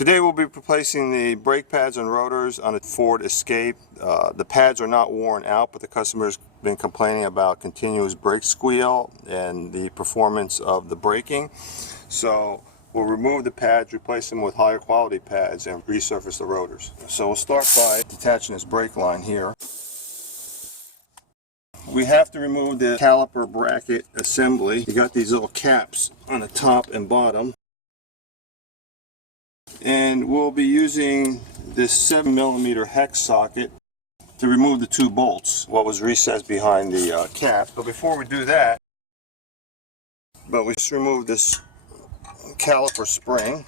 Today we'll be replacing the brake pads and rotors on a Ford Escape. The pads are not worn out, but the customer's been complaining about continuous brake squeal and the performance of the braking. So we'll remove the pads, replace them with higher quality pads, and resurface the rotors. So we'll start by detaching this brake line here. We have to remove the caliper bracket assembly. You got these little caps on the top and bottom. And we'll be using this 7mm hex socket to remove the two bolts, what was recessed behind the cap. But before we do that, we just remove this caliper spring.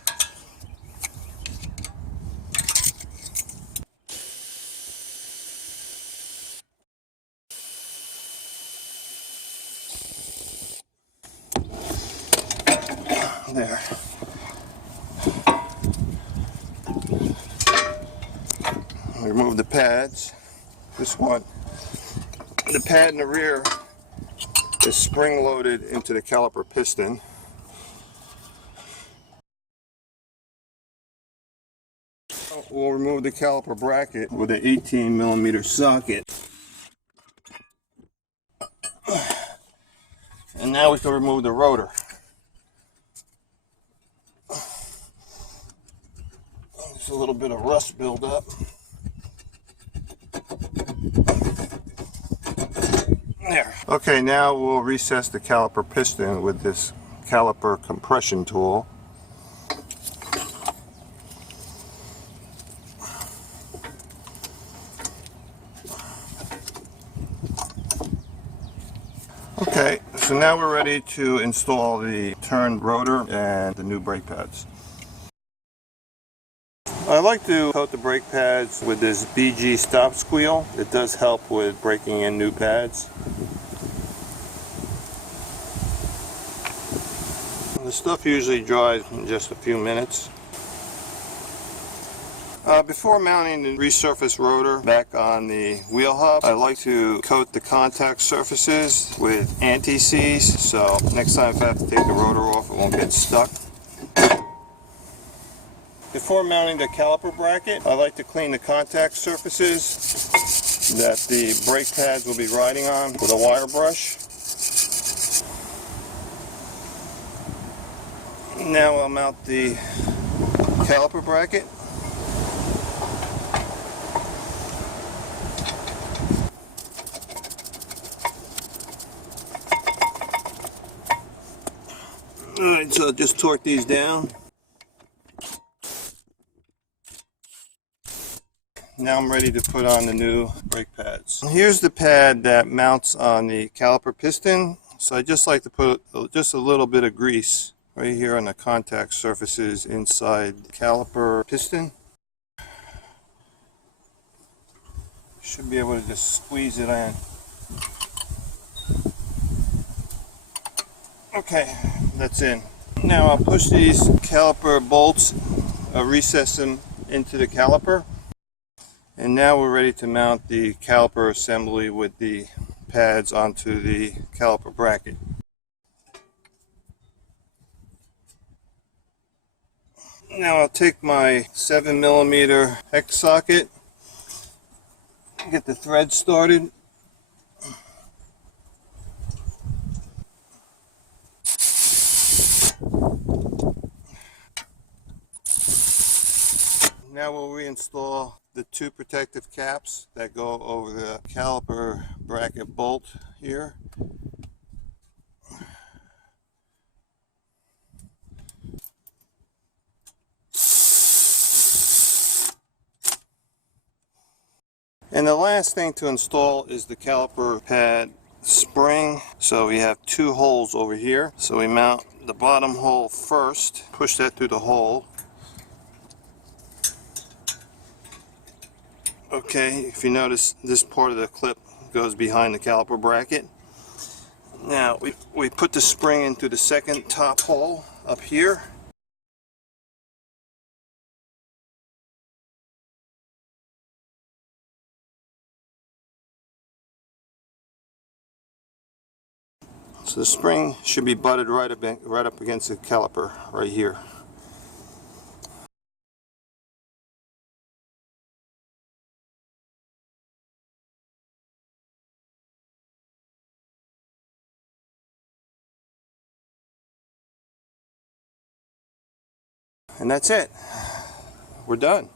There. Remove the pads. This one, the pad in the rear is spring loaded into the caliper piston. We'll remove the caliper bracket with an 18mm socket. And now we can remove the rotor. There's a little bit of rust buildup. There. Okay, now we'll recess the caliper piston with this caliper compression tool. Okay, so now we're ready to install the turned rotor and the new brake pads. I like to coat the brake pads with this BG stop squeal. It does help with breaking in new pads. The stuff usually dries in just a few minutes. Before mounting the resurfaced rotor back on the wheel hub, I like to coat the contact surfaces with anti-seize, so next time if I have to take the rotor off, it won't get stuck. Before mounting the caliper bracket, I like to clean the contact surfaces that the brake pads will be riding on with a wire brush. Now I'll mount the caliper bracket. Alright, so I'll just torque these down. Now I'm ready to put on the new brake pads. Here's the pad that mounts on the caliper piston. So I just like to put just a little bit of grease right here on the contact surfaces inside the caliper piston. Should be able to just squeeze it in. Okay, that's in. Now I'll push these caliper bolts, recess them into the caliper. And now we're ready to mount the caliper assembly with the pads onto the caliper bracket. Now I'll take my 7mm hex socket, get the thread started. Now we'll reinstall the two protective caps that go over the caliper bracket bolt here. And the last thing to install is the caliper pad spring. So we have two holes over here. So we mount the bottom hole first, push that through the hole. Okay, if you notice, this part of the clip goes behind the caliper bracket. Now we put the spring into the second top hole up here. So the spring should be butted right up against the caliper right here. And that's it. We're done.